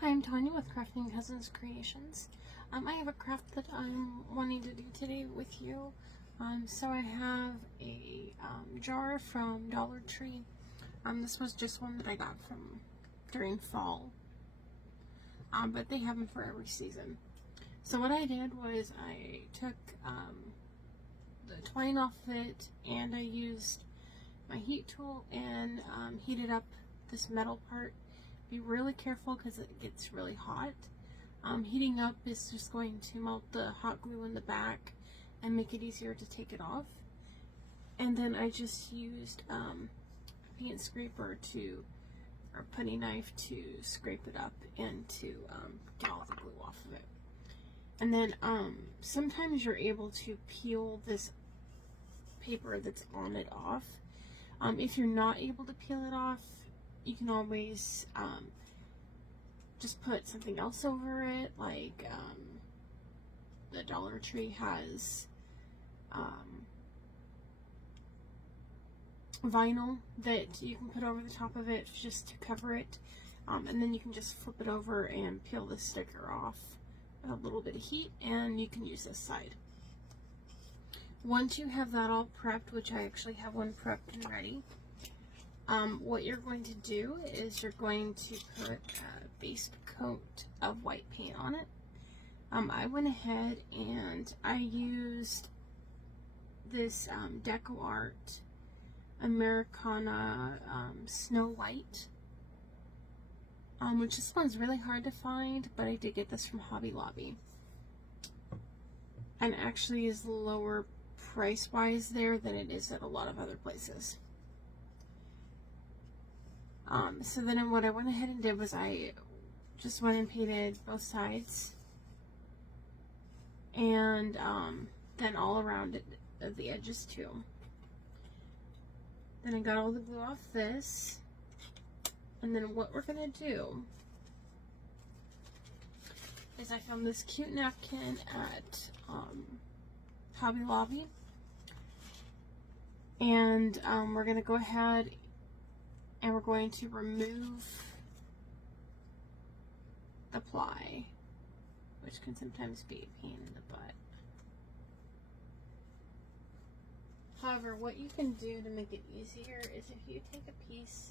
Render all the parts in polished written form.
Hi, I'm Tanya with Crafting Cousins Creations. I have a craft that I'm wanting to do today with you. So I have a jar from Dollar Tree. This was just one that I got from during fall, but they have them for every season. So what I did was I took the twine off of it, and I used my heat tool and heated up this metal part. Be really careful because it gets really hot. Heating up is just going to melt the hot glue in the back and make it easier to take it off. And then I just used a paint scraper or putty knife to scrape it up and to get all the glue off of it. And then sometimes you're able to peel this paper that's on it off. If you're not able to peel it off, you can always just put something else over it, like the Dollar Tree has vinyl that you can put over the top of it just to cover it, and then you can just flip it over and peel the sticker off with a little bit of heat, and you can use this side. Once you have that all prepped, which I actually have one prepped and ready, what you're going to do is you're going to put a base coat of white paint on it. I went ahead and I used this Deco Art Americana Snow White, which this one's really hard to find, but I did get this from Hobby Lobby, and actually is lower price wise there than it is at a lot of other places. So then what I went ahead and did was I just went and painted both sides, and then all around it, of the edges too. Then I got all the glue off this, and then what we're gonna do is I found this cute napkin at Hobby Lobby, and we're gonna go ahead and we're going to remove the ply, which can sometimes be a pain in the butt. However, what you can do to make it easier is if you take a piece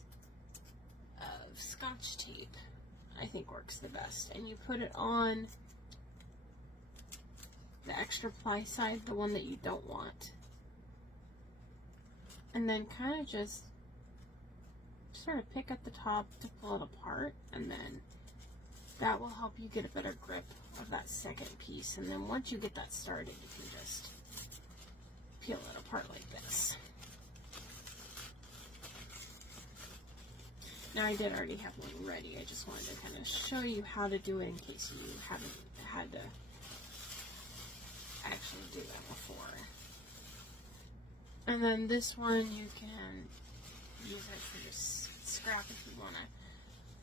of Scotch tape, I think works the best, and you put it on the extra ply side, the one that you don't want, and then kind of just sort of pick at the top to pull it apart, and then that will help you get a better grip of that second piece. And then once you get that started, you can just peel it apart like this. Now I did already have one ready. I just wanted to kind of show you how to do it in case you haven't had to actually do that before. And then this one you can use it for your scrap if you want to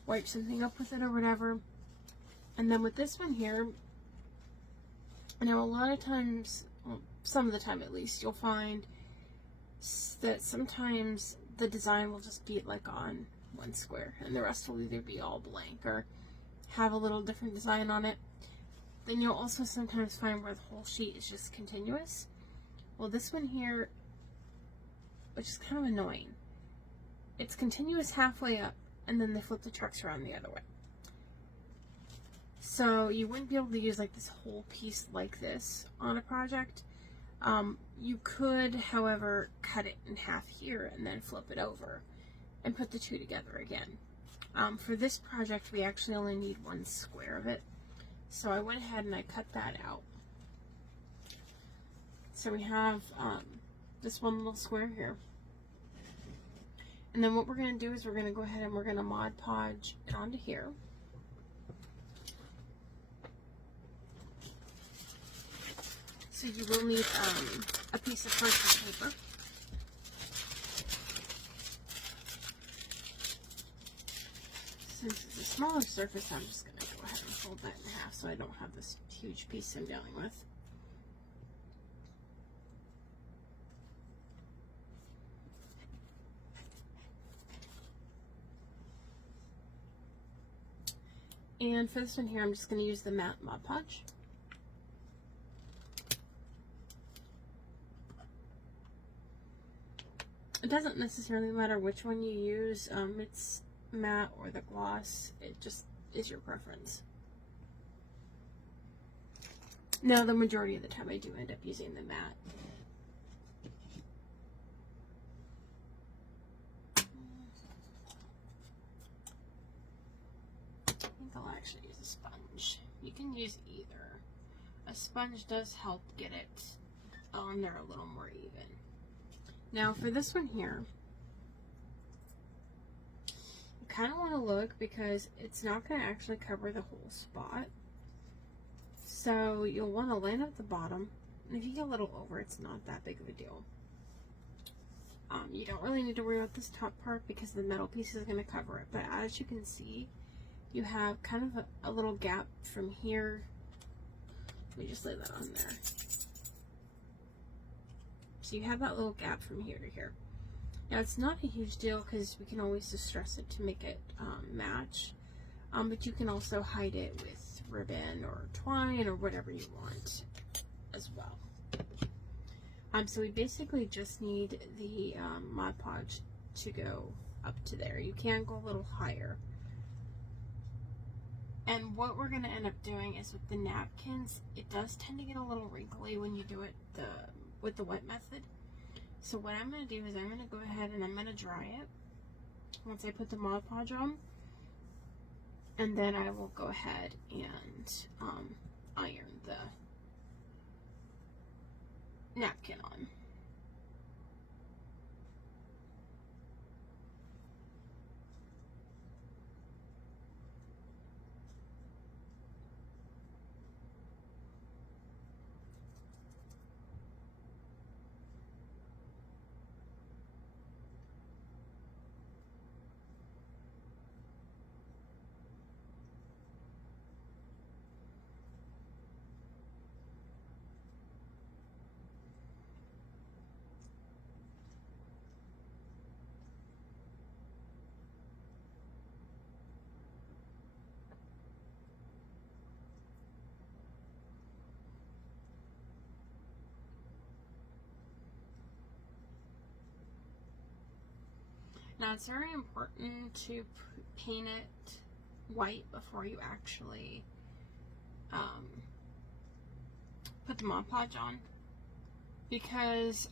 wipe something up with it or whatever. And then with this one here, now a lot of times, well, some of the time at least, you'll find that sometimes the design will just be like on one square and the rest will either be all blank or have a little different design on it. Then you'll also sometimes find where the whole sheet is just continuous. Well, this one here, which is kind of annoying, it's continuous halfway up, and then they flip the trucks around the other way. So you wouldn't be able to use like this whole piece like this on a project. You could, however, cut it in half here and then flip it over and put the two together again. For this project, we actually only need one square of it. So I went ahead and I cut that out. So we have this one little square here. And then what we're going to do is we're going to go ahead and we're going to Mod Podge it onto here. So you will need a piece of parchment paper. Since it's a smaller surface, I'm just going to go ahead and fold that in half so I don't have this huge piece I'm dealing with. And for this one here, I'm just going to use the matte Mod Podge. It doesn't necessarily matter which one you use. It's matte or the gloss. It just is your preference. Now, the majority of the time I do end up using the matte. I think I'll actually use a sponge. You can use either. A sponge does help get it on there a little more even. Now for this one here, you kind of want to look because it's not going to actually cover the whole spot. So you'll want to line up the bottom. And if you get a little over, it's not that big of a deal. You don't really need to worry about this top part because the metal piece is going to cover it. But as you can see, you have kind of a little gap from here. Let me just lay that on there. So you have that little gap from here to here. Now it's not a huge deal because we can always distress it to make it match. But you can also hide it with ribbon or twine or whatever you want as well. So we basically just need the Mod Podge to go up to there. You can go a little higher. And what we're going to end up doing is with the napkins, it does tend to get a little wrinkly when you do it with the wet method. So what I'm going to do is I'm going to go ahead and I'm going to dry it once I put the Mod Podge on. And then I will go ahead and iron the napkin on. Now it's very important to paint it white before you actually put the Mod Podge on, because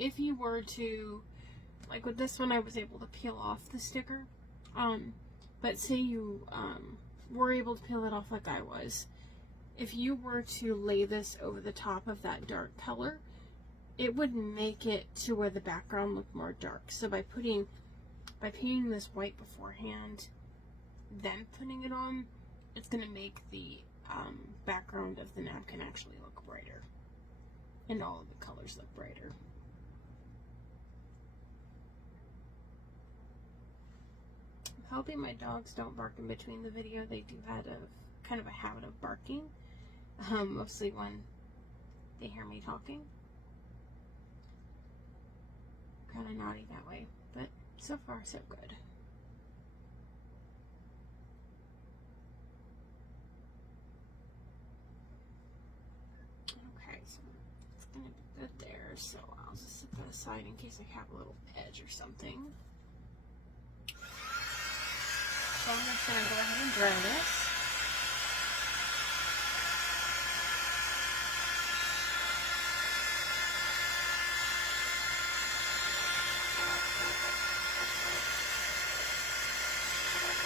if you were to, like with this one, I was able to peel off the sticker, but say you were able to peel it off like I was, if you were to lay this over the top of that dark color, it would make it to where the background looked more dark. So by painting this white beforehand, then putting it on, it's going to make the background of the napkin actually look brighter, and all of the colors look brighter. I'm hoping my dogs don't bark in between the video. They do have kind of a habit of barking, mostly when they hear me talking. Kind of naughty that way, but so far so good. Okay, so it's gonna be good there, so I'll just set that aside in case I have a little edge or something. So I'm just gonna go ahead and dry this.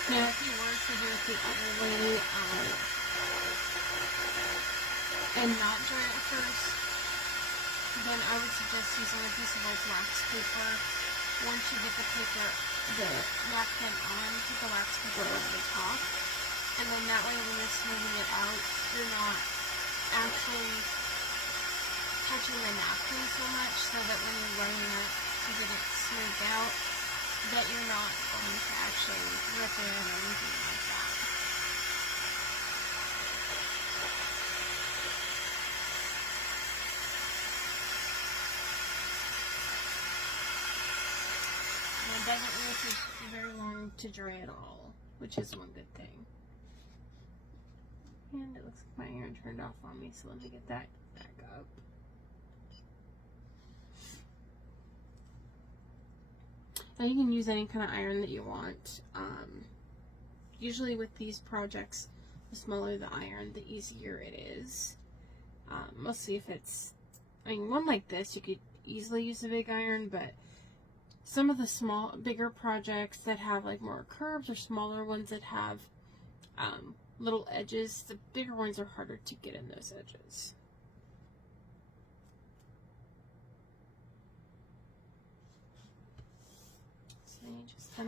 Now, if you were to do it the other way and not dry it first, then I would suggest using a piece of old wax paper. Once you get the napkin on, put the wax paper over the top, and then that way when you're smoothing it out, you're not actually touching the napkin so much, so that when you're running it to get it smoothed out, that you're not going to actually rip it or anything like that. And it doesn't really take very long to dry at all, which is one good thing. And it looks like my iron turned off on me, so let me get that back up. And you can use any kind of iron that you want. Usually with these projects, the smaller the iron, the easier it is. Mostly if it's, I mean, one like this, you could easily use a big iron, but some of the bigger projects that have like more curves, or smaller ones that have little edges, the bigger ones are harder to get in those edges. So you just kind of